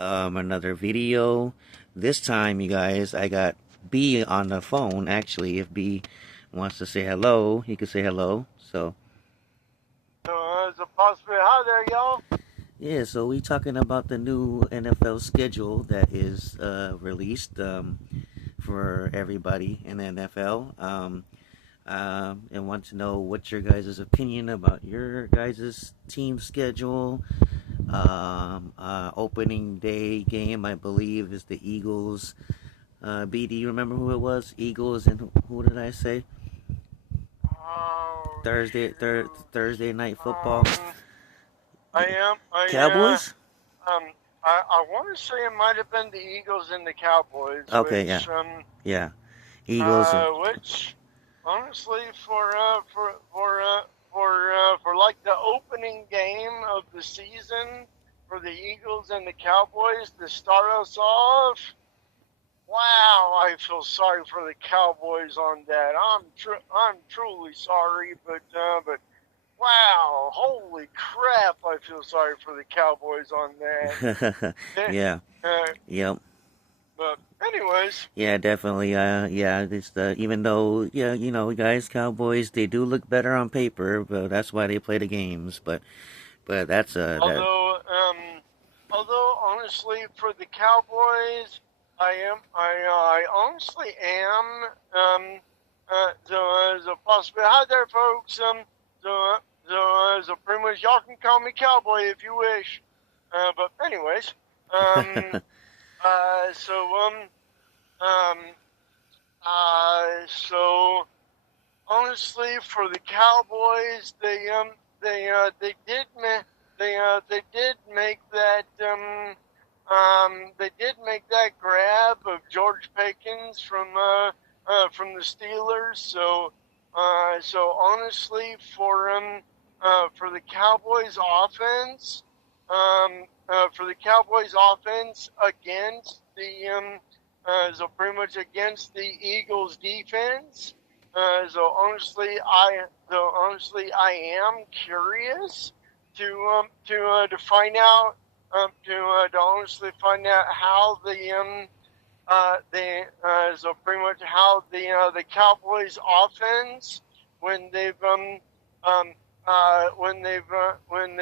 another video. This time, you guys, I got B on the phone. Actually, if B wants to say hello, he could say hello. So, Is it possible? Hi there, y'all. yeah, so we talking about the new NFL schedule that is released for everybody in the NFL. And want to know what your guys' opinion about your guys' team schedule. Opening day game, I believe, is the Eagles. B, do you remember who it was? Eagles and who did I say? Oh, shoot. Thursday night football. Um, I am. Cowboys? I want to say it might have been the Eagles and the Cowboys, Okay, yeah, yeah. Eagles and which, honestly, for like the opening game of the season for the Eagles and the Cowboys to start us off. Wow, I feel sorry for the Cowboys on that. I'm truly sorry, but wow, holy crap, I feel sorry for the Cowboys on that. yeah, uh, yep. but anyways, Yeah, definitely. Yeah, it's the even though guys, Cowboys, they do look better on paper, but that's why they play the games. But that's that. although although honestly for the Cowboys, I honestly am so possibly hi there folks so pretty much y'all can call me Cowboy if you wish. But anyways, um, so um, so honestly, for the Cowboys, they did make that they did make that grab of George Pickens from the Steelers. So honestly, for the Cowboys offense, against the so pretty much against the Eagles defense. So honestly, I am curious to find out to honestly find out how so pretty much how the Cowboys offense when they've when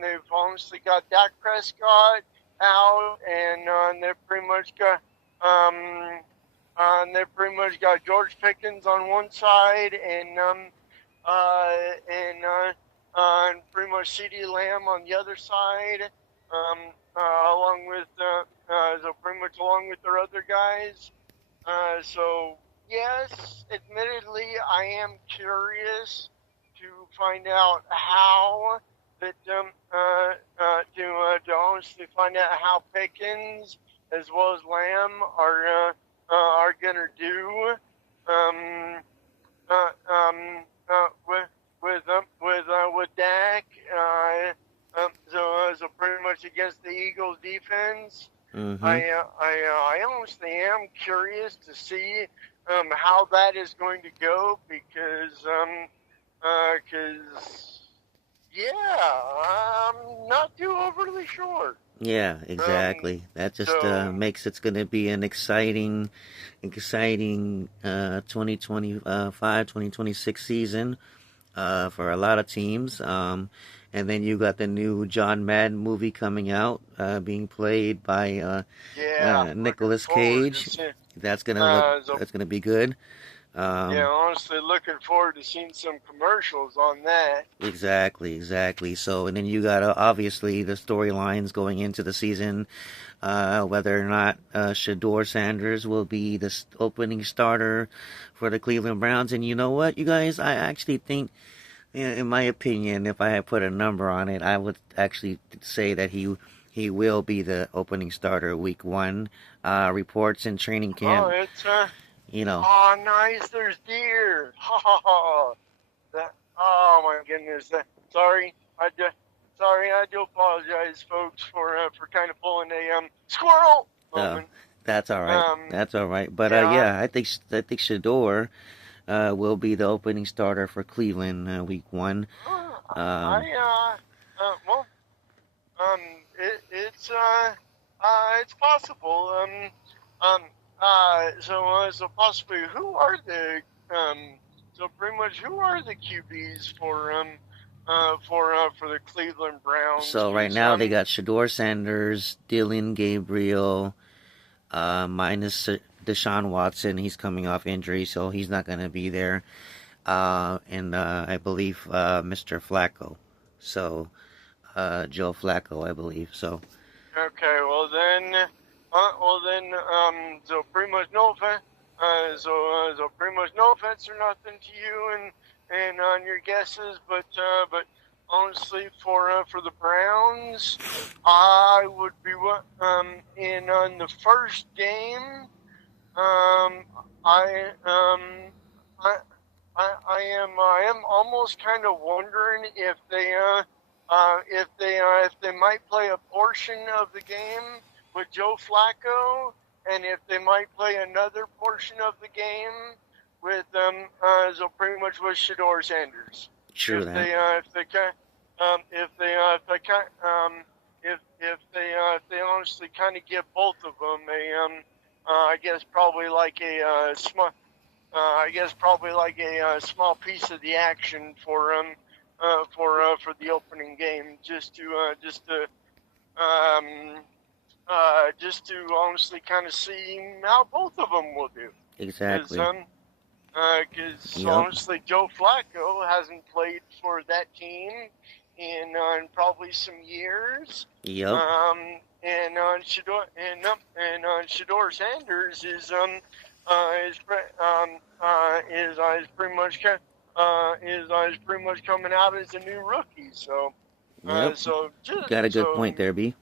they've honestly got Dak Prescott out and they've pretty much got George Pickens on one side and pretty much CeeDee Lamb on the other side, along with so pretty much along with their other guys. So yes, admittedly, I am curious to find out how that to honestly find out how Pickens as well as Lamb are gonna do um, with Dak. So pretty much against the Eagles defense. Mm-hmm. I honestly am curious to see how that is going to go because yeah, I'm not too overly sure. Yeah, Um, exactly. That just so makes it's going to be an exciting 2025, 2026 season for a lot of teams. And then you got the new John Madden movie coming out, being played by yeah, looking Nicolas forward to Cage. seeing. So That's gonna be good. yeah, Um, honestly, looking forward to seeing some commercials on that. exactly. So, and then you got obviously the storylines going into the season, whether or not Shador Sanders will be the opening starter for the Cleveland Browns. And you know what, you guys, I actually think, in my opinion, if I had put a number on it, I would actually say that he will be the opening starter week one. Reports in training Oh, camp, it's you know. oh nice. There's deer. Oh, that. Oh my goodness. Sorry, I do apologize, folks, for kind of pulling a squirrel Uh, moment. that's all right. Um, That's all right. But yeah. yeah, I think Shador will be the opening starter for Cleveland week one. Uh, I Um, well, um, it's possible. So possibly, who are the so pretty much who are the QBs for the Cleveland Browns? So right 'Cause, now they got Shador Sanders, Dylan Gabriel, minus Deshaun Watson. He's coming off injury, so he's not going to be there. And I believe Mr. Flacco. So Joe Flacco, I believe. So okay, so pretty much no offense. So pretty much no offense or nothing to you and on your guesses, but honestly, for the Browns, I would be in on the first game. I I am almost kind of wondering if they might play a portion of the game with Joe Flacco, and if they might play another portion of the game with so pretty much with Shador Sanders. true If that. if they honestly kind of give both of them I guess probably like a small. I guess probably like a small piece of the action for the opening game, just to honestly kind of see how both of them will do. Exactly. Because Yep. honestly, Joe Flacco hasn't played for that team in probably some years. Yep. And on Shador Sanders is pretty much coming out as a new rookie. So Yep. so Got a good point there, B.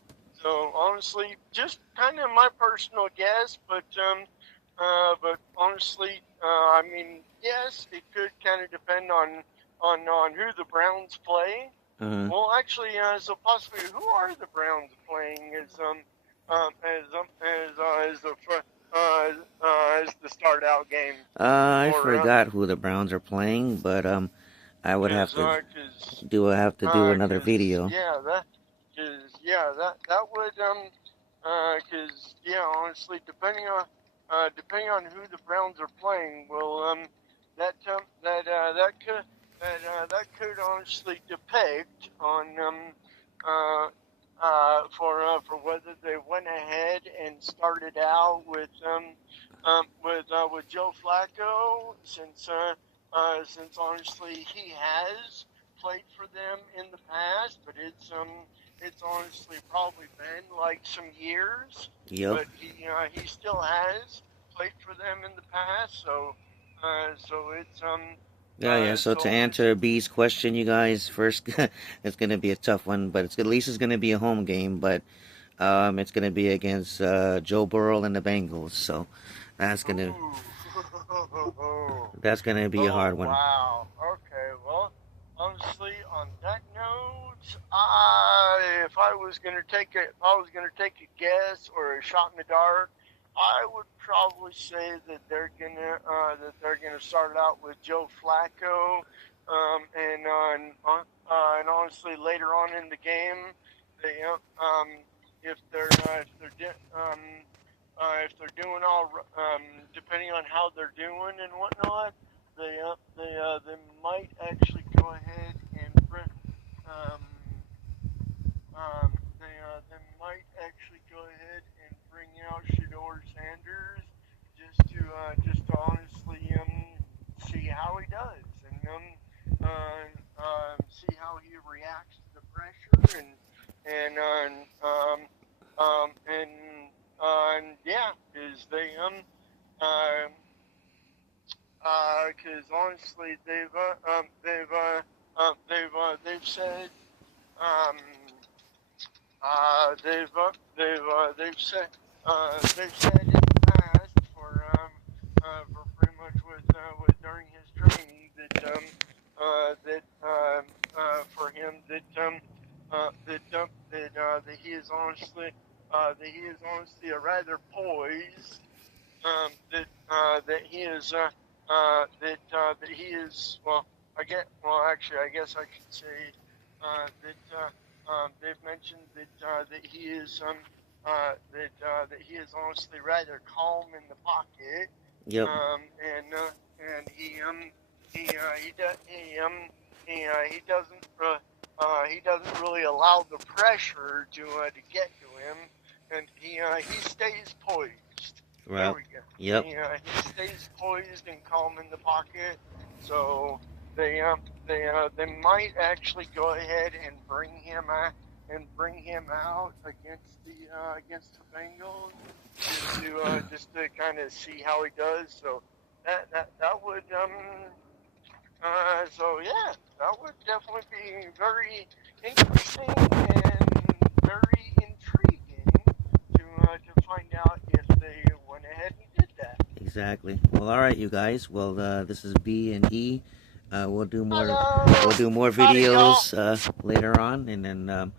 So honestly, just kind of my personal guess, but honestly, I mean, yes, it could kind of depend on who the Browns play. Uh-huh. Well, actually, so possibly who are the Browns playing as the start out game? I forgot who the Browns are playing, but I would have to do another video. Yeah, that would because honestly, depending on who the Browns are playing, will that could honestly depict on for whether they went ahead and started out with Joe Flacco, since honestly he has played for them in the past, but it's honestly probably been like some years. Yep. But he still has played for them in the past, so it's Yeah. So to answer B's question, you guys, first it's gonna be a tough one, but at least it's gonna be a home game, but it's gonna be against Joe Burrow and the Bengals, so that's gonna be a hard one. Wow. Okay. Well, honestly, on that note, if I was gonna take a guess or a shot in the dark, I would probably say that they're gonna start out with Joe Flacco, and honestly later on in the game, they if they're doing all depending on how they're doing and whatnot, they might actually go ahead and they might actually go ahead and bring out Shador Sanders just to honestly see how he does and see how he reacts to the pressure and yeah, because because honestly they've said they've said in the past for pretty much with during his training that for him that he is honestly a rather poised that he is that he is I guess I could say they've mentioned that he is that he is honestly rather calm in the pocket. Yep. And he doesn't really allow the pressure to get to him, and he stays poised. Right. There we go. Yep. He stays poised and calm in the pocket. So they might actually go ahead and bring him out against the Bengals just to kind of see how he does. So that would that would definitely be very interesting and very intriguing to find out if they went ahead and did that. Exactly. Well, all right, you guys. Well, this is B and E. We'll do more. Hello. We'll do more Howdy, videos later on, and then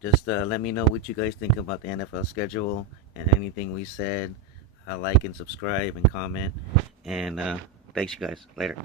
just let me know what you guys think about the NFL schedule and anything we said. Like and subscribe and comment. And thanks, you guys. Later.